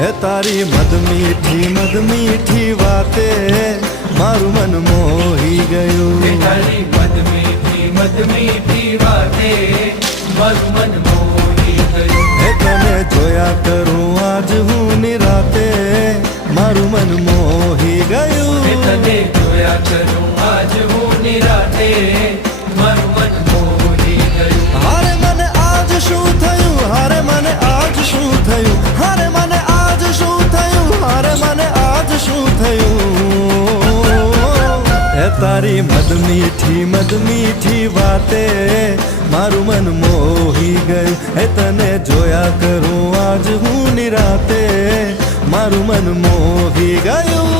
હે તારી મદ મીઠી વાતે મારું મન મોહી ગયું. હે તારી મદ મીઠી વાતે મારું મન મોહી ગયું. હે તને જોયા કરું આજ હું નિરાતે મારું મન મોહી ગયું. હે તને જોયા કરું આજ હું નિરાતે મારું મન મોહી ગયું. હારે મને આજ શું થયું, હારે મને આજ શું થયું, હારે મને આજ શું થયું, હારે મને આજ શું થયું. હે તારી મદ મીઠી વાતે મારું મન મોહી ગયું. હે તને જોયા કરું આજ હું નિરાતે મારું મન મોહી ગયું.